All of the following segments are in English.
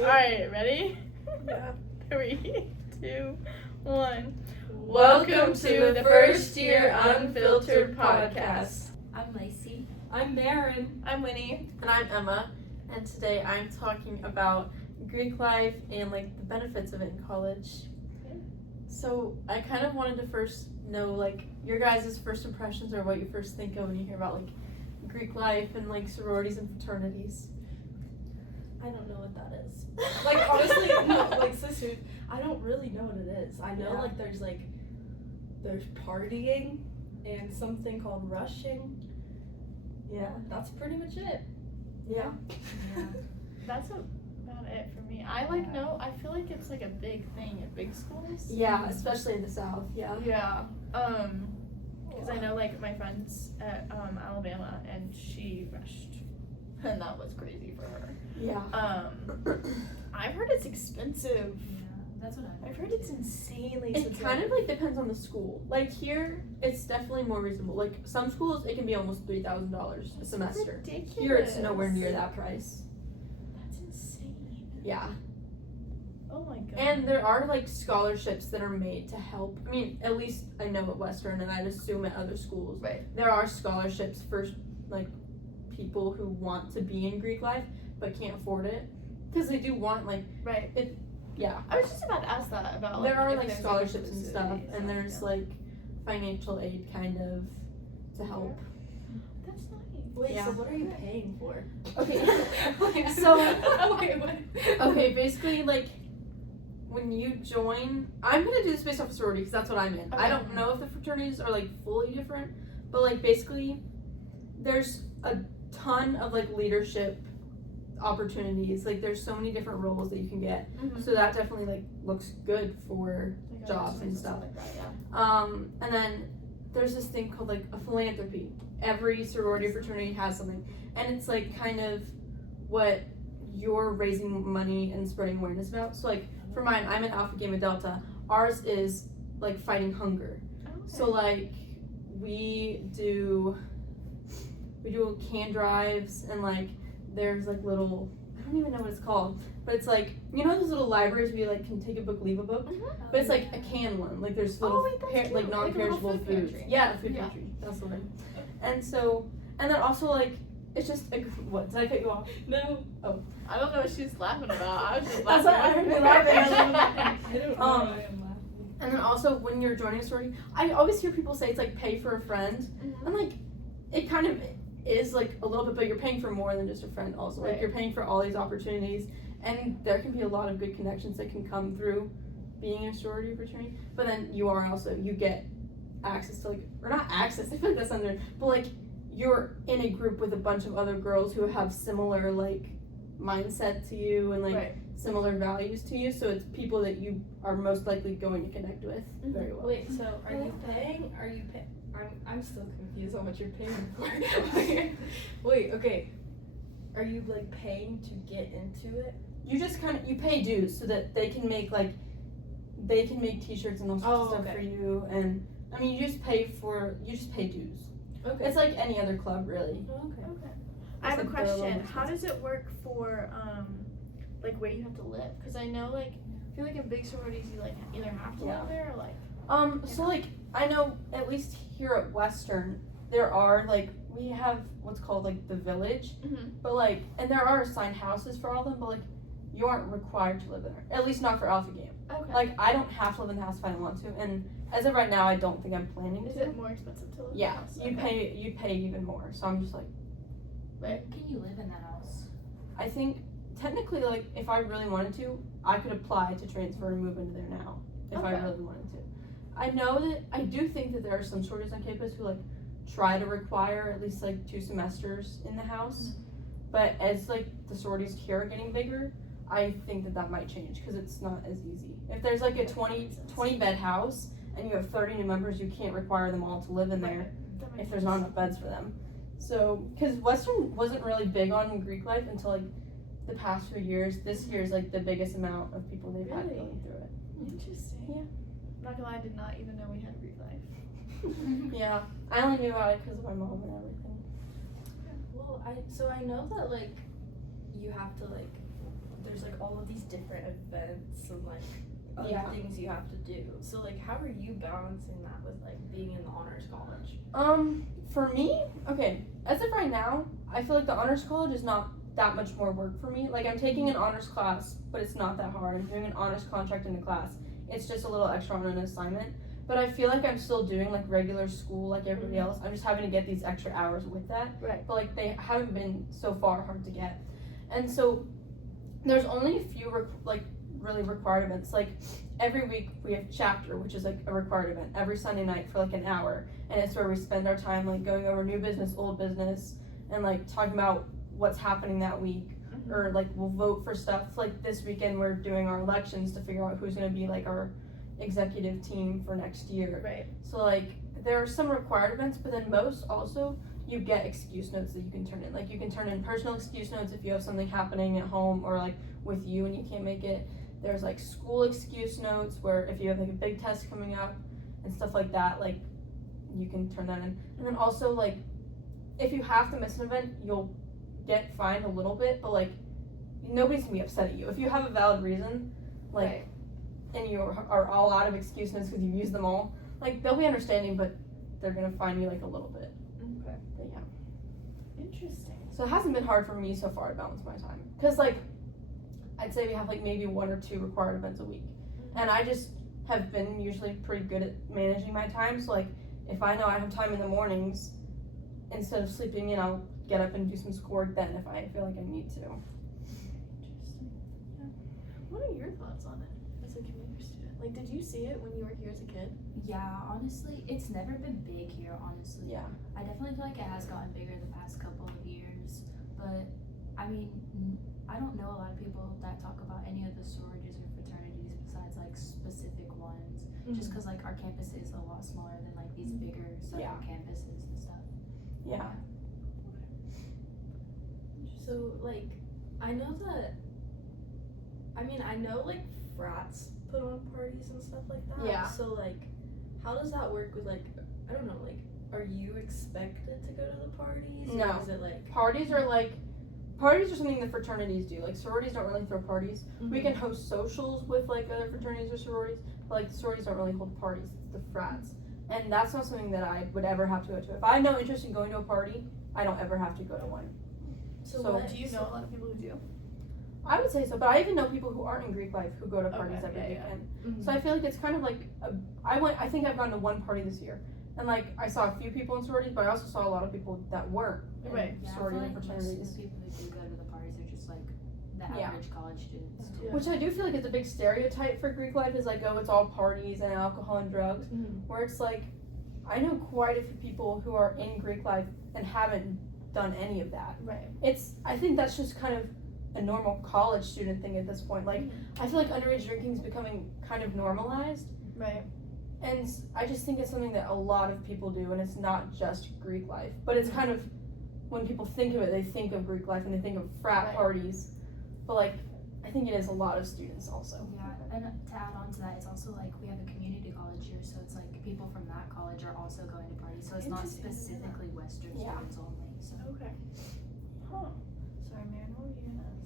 Alright, ready? Yeah. 3, 2, 1. Welcome to the first year Unfiltered podcast. I'm Laci. I'm Maryn. I'm Winnie. And I'm Emma, and today I'm talking about Greek life and like the benefits of it in college. Yeah. So I kind of wanted to first know like your guys' first impressions or what you first think of when you hear about like Greek life and like sororities and fraternities. I don't know what that is. Like honestly, no, like sister, I don't really know what it is. I know like there's partying and something called rushing. Yeah, that's pretty much it. Yeah. That's about it for me. I feel like it's like a big thing at big schools. Yeah, especially in the South. Yeah. Yeah. Because I know like my friends at Alabama, and she rushed, and that was crazy for her. Yeah. I've heard it's expensive. That's what I've heard it's insanely expensive. It kind of like depends on the school. Like here, it's definitely more reasonable. Like some schools, it can be almost $3,000 a semester. Ridiculous. Here, it's nowhere near that price. That's insane. Yeah. Oh my god. And there are like scholarships that are made to help. I mean, at least I know at Western, and I'd assume at other schools. Right. There are scholarships for like people who want to be in Greek life but can't afford it, because they do want like Right. yeah. I was just about to ask that about like, There are if like there's, scholarships and inclusivity stuff, and there's like financial aid kind of to help. That's nice. Wait, Yeah. so what are you paying for? Okay. So Okay, basically like when you join, I'm gonna do this based off of sorority because that's what I'm in. Okay. I don't know if the fraternities are like fully different, but like basically there's a ton of like leadership opportunities. Like there's so many different roles that you can get, so that definitely like looks good for jobs and stuff. Like that, yeah. And then there's this thing called like a philanthropy. Every sorority or fraternity has something, and it's like kind of what you're raising money and spreading awareness about. So like for mine, I'm in Alpha Gamma Delta. Ours is like fighting hunger. Okay. So like we do can drives, and like there's like little, I don't even know what it's called, but it's like, you know those little libraries where you like can take a book, leave a book, but it's like a can one. Like there's little wait, that's cute. like non-perishable Like a little food foods. pantry. Yeah, a food Yeah. pantry. That's the thing. And so, and then also like it's just what, did I cut you off? no. I don't know what she's laughing about. I was just That's laughing. what I heard you laughing. I don't know why I'm laughing. And then also when you're joining a sorority, I always hear people say it's like pay for a friend, and like it kind of is like a little bit, but you're paying for more than just a friend also. Like Right. you're paying for all these opportunities, and there can be a lot of good connections that can come through being in a sorority or fraternity. But then you get access to like, or not access, I feel like that's under, but like you're in a group with a bunch of other girls who have similar like mindset to you and like Right. similar values to you, so it's people that you are most likely going to connect with very well. Wait, so are you paying? I'm still confused on what you're paying for. Wait, okay. Are you like paying to get into it? You just kind of, you pay dues so that they can make t-shirts and all sorts of stuff okay. for you, and I mean you just pay dues. Okay. It's like any other club really. Okay. I have a It's like they're a little question. more How does it work for like where you have to live? Because I know like I feel like in big sororities you like either have to Yeah. live there or like So like I know at least here at Western there are like, we have what's called like the village, but like, and there are assigned houses for all of them, but like you aren't required to live there, at least not for Alpha Game. okay. Like I don't have to live in the house if I don't want to, and as of right now I don't think I'm planning Is to. it more expensive to live? Yeah, in a house? you pay even more, so I'm just like, Can you live in that house? I think technically like if I really wanted to, I could apply to transfer and move into there now if I Okay. really wanted to. I do think that there are some sororities on campus who like try to require at least like 2 semesters in the house, but as like the sororities here are getting bigger, I think that might change because it's not as easy. If there's like a 20 bed house and you have 30 new members, you can't require them all to live in there That makes if there's not enough beds for them. So, because Western wasn't really big on Greek life until like the past few years. This year is like the biggest amount of people they've had Really? going through it. Interesting. Yeah. Not gonna lie, I did not even know we had Greek life. Yeah, I only knew about it because of my mom and everything. Well, I know that like you have to like, there's like all of these different events and like other Yeah. things you have to do. So like, how are you balancing that with like being in the honors college? For me, okay, as of right now, I feel like the honors college is not that much more work for me. Like I'm taking an honors class, but it's not that hard. I'm doing an honors contract in the class. It's just a little extra on an assignment. But I feel like I'm still doing like regular school like everybody else. I'm just having to get these extra hours with that. Right. But like they haven't been so far hard to get. And so there's only a few really required events. Like every week we have chapter, which is like a required event every Sunday night for like an hour, and it's where we spend our time like going over new business, old business, and like talking about what's happening that week. Or like we'll vote for stuff. Like this weekend we're doing our elections to figure out who's going to be like our executive team for next year. Right. So like there are some required events, but then most also you get excuse notes that you can turn in. Like you can turn in personal excuse notes if you have something happening at home or like with you and you can't make it. There's like school excuse notes where if you have like a big test coming up and stuff like that, like you can turn that in. And then also like if you have to miss an event, you'll get fined a little bit, but like nobody's gonna be upset at you. If you have a valid reason, like Right. and you are all out of excuse notes because you used them all, like they'll be understanding, but they're gonna fine you like a little bit. Okay. But yeah. Interesting. So it hasn't been hard for me so far to balance my time. Because, like, I'd say we have, like, maybe 1 or 2 required events a week. And I just have been usually pretty good at managing my time. So, like, if I know I have time in the mornings, instead of sleeping in, I'll get up and do some schoolwork then if I feel like I need to. Interesting. Yeah. What are your thoughts on it as a community student? Like, did you see it when you were here as a kid? Yeah, honestly, it's never been big here, honestly. Yeah. I definitely feel like it has gotten bigger the past couple of years, but I mean, I don't know a lot of people that talk about any of the sororities or fraternities besides like specific ones, just because like our campus is a lot smaller than like these bigger southern campuses and stuff. Yeah. So like, I know that. I mean, I know like frats put on parties and stuff like that. Yeah. So like, how does that work with like, I don't know, like, are you expected to go to the parties? No. Or is it like Parties are something the fraternities do. Like, sororities don't really throw parties. We can host socials with like other fraternities or sororities, but like the sororities don't really hold parties. It's the frats, and that's not something that I would ever have to go to. If I had no interest in going to a party, I don't ever have to go to one. So what- Do you know a lot of people who do? I would say so, but I even know people who aren't in Greek life who go to parties Okay, every yeah, yeah. weekend. So I feel like it's kind of like I think I've gone to one party this year, and like I saw a few people in sororities, but I also saw a lot of people that weren't in Right. Yeah, I feel sororities like and most of fraternities. the people who do go to the parties are just like the Yeah. average college students too. Yeah. Which I do feel like is a big stereotype for Greek life is like, oh, it's all parties and alcohol and drugs. Where it's like, I know quite a few people who are in Greek life and haven't done any of that. Right. I think that's just kind of a normal college student thing at this point. Like, I feel like underage drinking is becoming kind of normalized. Right. And I just think it's something that a lot of people do, and it's not just Greek life. But it's kind of, when people think of it, they think of Greek life and they think of frat Right. parties. But like, I think it is a lot of students also. Yeah, and to add on to that, it's also like we have a community college here, so it's like people from that college are also going to parties, so it's not Interesting. specifically Western Yeah. students only. So Okay. Huh. Sorry, Maryn, what were you gonna ask?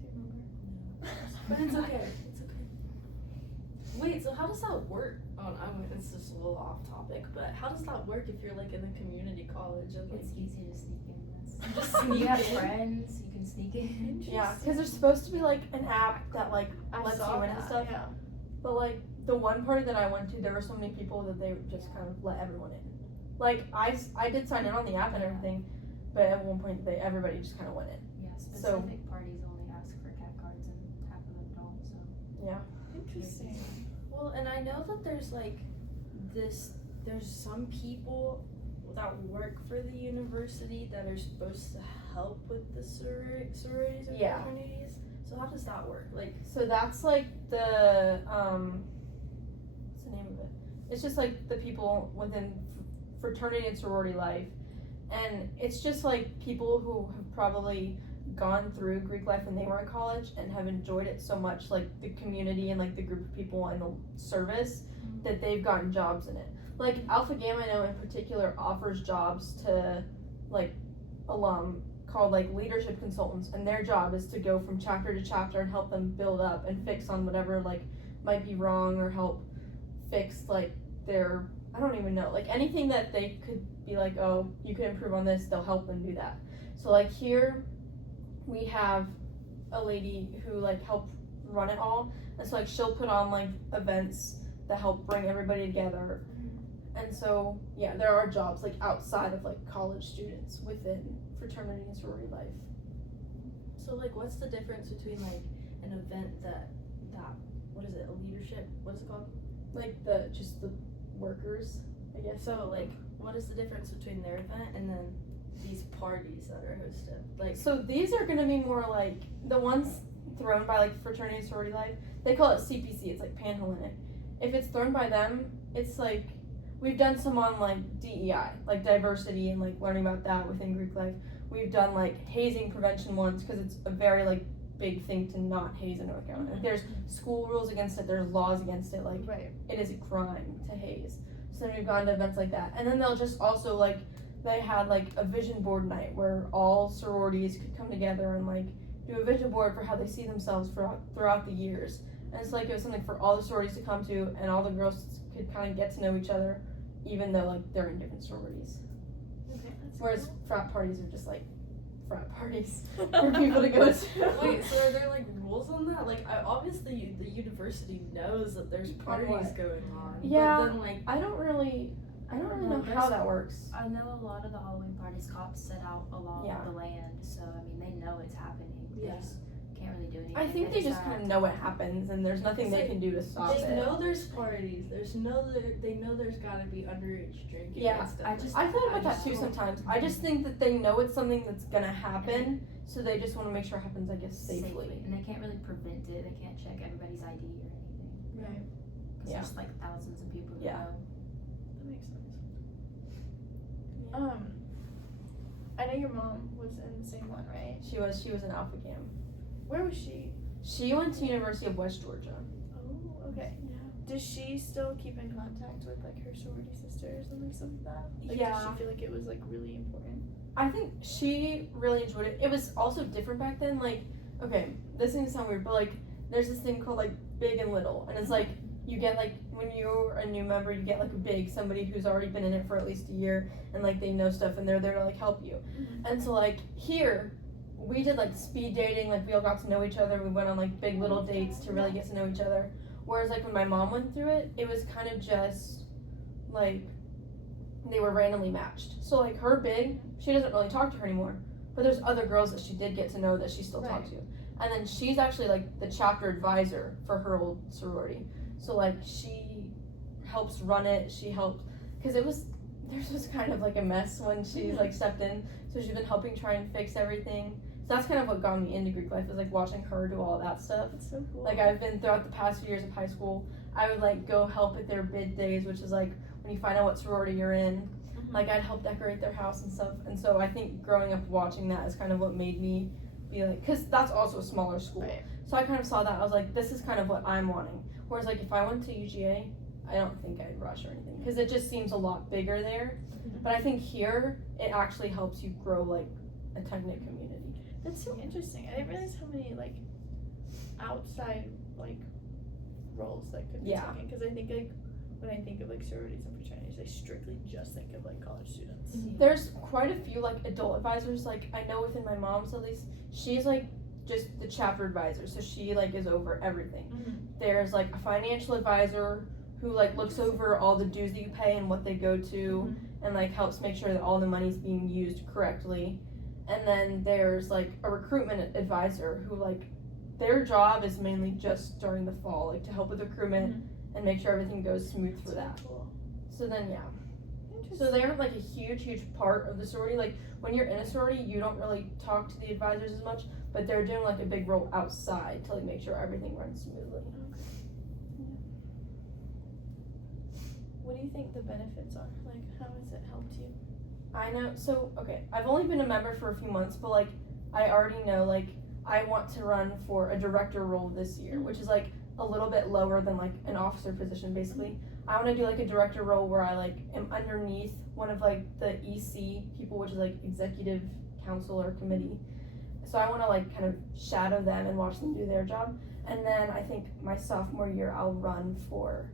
Do you remember? But it's okay. It's okay. Wait, so how does that work? It's just a little off topic, but how does that work if you're like in a community college and like it's easy to sneak in. just When sneak you have in? friends, you can sneak in. Yeah, because there's supposed to be like an app that like I lets saw you in that, and stuff. yeah. But like the one party that I went to, there were so many people that they just kind of let everyone in. Like I did sign in on the app and everything, but at one point everybody just kind of went in. Yeah, So- specific parties only ask for cat cards and half of them don't. So Interesting. Well, and I know that there's like there's some people that work for the university that are supposed to help with the sororities or Yeah. fraternities. So how does that work? Like, So that's like the what's the name of it? It's just like the people within fraternity and sorority life, and it's just like people who have probably gone through Greek life when they were in college and have enjoyed it so much, like the community and like the group of people and the service, that they've gotten jobs in it. Like Alpha Gamma, I know in particular, offers jobs to like alum called like leadership consultants, and their job is to go from chapter to chapter and help them build up and fix on whatever like might be wrong, or help fix like their, I don't even know, like anything that they could be like, oh, you can improve on this, they'll help them do that. So like here we have a lady who like helped run it all, and so like she'll put on like events that help bring everybody together. And so yeah, there are jobs like outside of like college students within fraternity and sorority life. So like, what's the difference between like an event that what is it, a leadership, what is it called? Like just the workers, I guess. So like, what is the difference between their event and then these parties that are hosted? Like, So these are gonna be more like the ones thrown by like fraternity and sorority life. They call it CPC. It's like Panhellenic. If it's thrown by them, it's like we've done some on like DEI, like diversity and like learning about that within Greek life. We've done like hazing prevention ones because it's a very like big thing to not haze in North Carolina. Like, there's school rules against it. There's laws against it. Like Right. it is a crime to haze. So then we've gone to events like that, and then they'll just also like they had like a vision board night where all sororities could come together and like do a vision board for how they see themselves throughout the years. And it's like it was something for all the sororities to come to, and all the girls could kind of get to know each other, even though like they're in different sororities. Okay. Whereas frat parties are just like frat parties for people to go to. wait, so are there like rules on that? Like, obviously the university knows that there's parties what? going on. Yeah. But then like, I don't really know There's- how that works. I know a lot of the Halloween parties cops set out along Yeah. the land, so I mean they know it's happening. They Yeah. just can't really do anything. I think they just kind of know it happens, and there's nothing they can do to stop they it. know there's parties. They know there's gotta be underage drinking. Yeah, and stuff I like just- I feel like that just too don't- sometimes. I just think that they know it's something that's gonna happen, so they just want to make sure it happens, I guess, safely. And they can't really prevent it. They can't check everybody's ID or anything. Right. Because Yeah. there's like thousands of people who Yeah. know. That makes sense. I know your mom was in the same one, right? She was in Alpha Cam. Where was she? She went to University of West Georgia. Oh, okay. Does she still keep in contact with like her sorority sisters and like stuff like that? Like, Yeah. Does she feel like it was like really important? I think she really enjoyed it. It was also different back then. Like, okay, this is gonna sound weird, but like, there's this thing called like Big and Little, and it's like you get like when you're a new member, you get like a big somebody who's already been in it for at least a year, and like they know stuff, and they're there to like help you. And so like here, we did like speed dating. Like we all got to know each other. We went on like big little dates to really get to know each other. Whereas like when my mom went through it, it was kind of just like they were randomly matched. So like her big, she doesn't really talk to her anymore. But there's other girls that she did get to know that she still talks to. And then she's actually like the chapter advisor for her old sorority. So like she helps run it. She helped, because theirs was kind of like a mess when she like stepped in. So she's been helping try and fix everything. So that's kind of what got me into Greek life, was like watching her do all that stuff. That's so cool. Like I've been throughout the past few years of high school, I would like go help at their bid days, which is like when you find out what sorority you're in. Like I'd help decorate their house and stuff. And so I think growing up watching that is kind of what made me be like, because that's also a smaller school. Right. So I kind of saw that. I was like, this is kind of what I'm wanting. Whereas like if I went to UGA, I don't think I'd rush or anything, because it just seems a lot bigger there. But I think here it actually helps you grow like a tight-knit community. That's so interesting. I didn't realize how many like outside like roles that could be Yeah. taken. Because I think like when I think of like sororities and fraternities, I strictly just think of like college students. There's quite a few like adult advisors. Like I know within my mom's at least, she's like just the chapter advisor, so she like is over everything. There's like a financial advisor who like looks over all the dues that you pay and what they go to, and like helps make sure that all the money's being used correctly. And then there's like a recruitment advisor who like their job is mainly just during the fall, like to help with recruitment and make sure everything goes smooth for that. Cool. So then yeah. Interesting. So they aren't like a huge part of the sorority. Like when you're in a sorority, you don't really talk to the advisors as much, but they're doing like a big role outside to like make sure everything runs smoothly. What do you think the benefits are? Like, how has it helped you? I know, so, okay, I've only been a member for a few months, but like, I already know, like, I want to run for a director role this year, which is like a little bit lower than like an officer position, basically. I want to do like a director role where I like am underneath one of like the EC people, which is like executive council or committee. So I want to like kind of shadow them and watch them do their job. And then I think my sophomore year I'll run for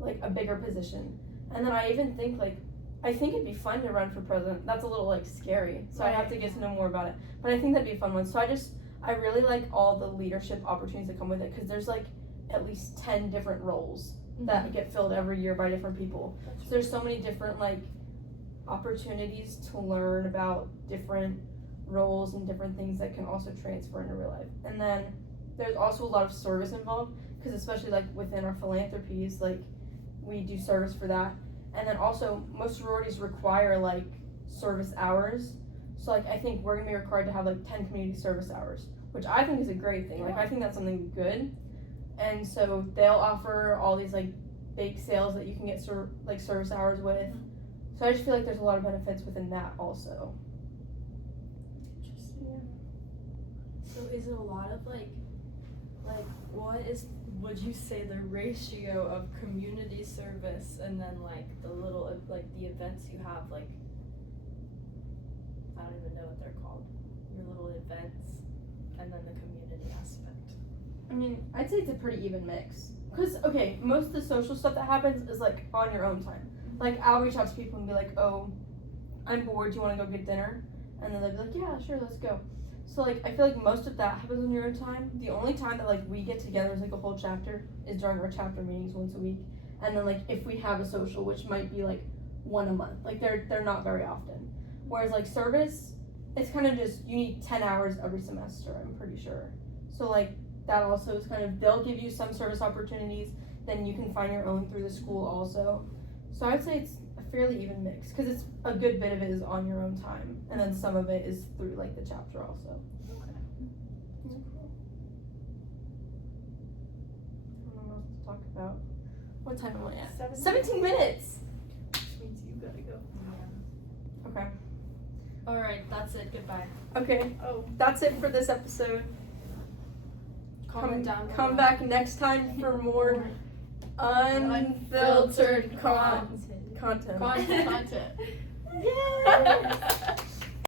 like a bigger position. And then I even think like, I think it'd be fun to run for president. That's a little like scary. So I have to get to know more about it. But I think that'd be a fun one. So I really like all the leadership opportunities that come with it, because there's like at least 10 different roles that get filled every year by different people. So there's so many different like opportunities to learn about different roles and different things that can also transfer into real life. And then there's also a lot of service involved, because especially like within our philanthropies, like we do service for that. And then also most sororities require like service hours. So like I think we're gonna be required to have like 10 community service hours, which I think is a great thing. Like I think that's something good. And so they'll offer all these like bake sales that you can get like service hours with. So I just feel like there's a lot of benefits within that also. Interesting. So is it a lot of like would you say the ratio of community service and then like the little like the events you have, like I don't even know what they're called, your little events, and then the community aspect? I mean, I'd say it's a pretty even mix. Because, okay, most of the social stuff that happens is like on your own time. Like I'll reach out to people and be like, oh, I'm bored, do you want to go get dinner? And then they'll be like, yeah, sure, let's go. So like I feel like most of that happens on your own time. The only time that like we get together as like a whole chapter is during our chapter meetings once a week. And then like if we have a social, which might be like one a month, like they're not very often. Whereas like service, it's kind of just, you need 10 hours every semester, I'm pretty sure. So like that also is kind of, they'll give you some service opportunities, then you can find your own through the school also. So I'd say it's a fairly even mix, because it's a good bit of it is on your own time, and then some of it is through like the chapter also. Okay. Yeah. I don't know what else to talk about. What time am I at? 17 minutes! Which means you gotta go. Okay. Alright, that's it, goodbye. Okay, Oh. that's it for this episode. Comment down Come below. back next time for more unfiltered content. Content. Yay!